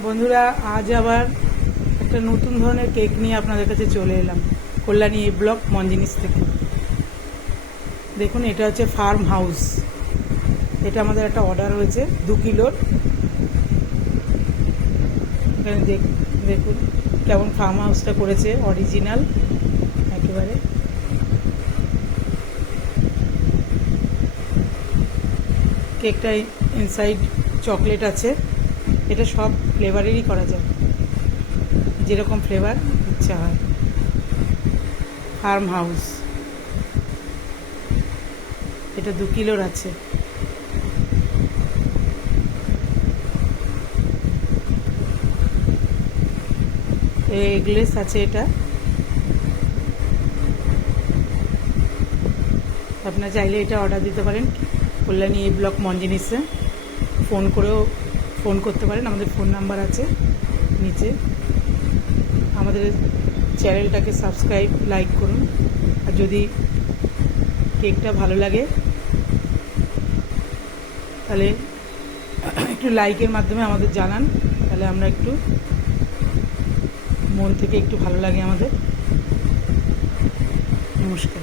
বন্ধুরা, আজ আবার একটা নতুন ধরনের কেক নিয়ে আপনাদের কাছে চলে এলাম কল্যাণী এ ব্লক মঞ্জিনিস থেকে। দেখুন, এটা হচ্ছে ফার্ম হাউস। এটা আমাদের একটা অর্ডার হয়েছে 2 কিলোর। এখানে দেখুন কেমন ফার্ম হাউসটা করেছে, অরিজিনাল একেবারে। কেকটা ইনসাইড চকলেট আছে। এটা সব ফ্লেভারেরই করা যায়, যেরকম ফ্লেভার ইচ্ছা হয়। ফার্ম হাউস, এটা 2 কিলোর আছে। এগলেস আছে এটা। আপনারা চাইলে এটা অর্ডার দিতে পারেন কল্যাণী এ ব্লক মঞ্জিনিসে। ফোন করতে পারেন, আমাদের ফোন নাম্বার আছে নিচে। আমাদের চ্যানেলটাকে সাবস্ক্রাইব, লাইক করুন। আর যদি কেকটা ভালো লাগে তাহলে একটু লাইকের মাধ্যমে আমাদের জানান, তাহলে আমরা একটু মন থেকে একটু ভালো লাগে আমাদের। নমস্কার।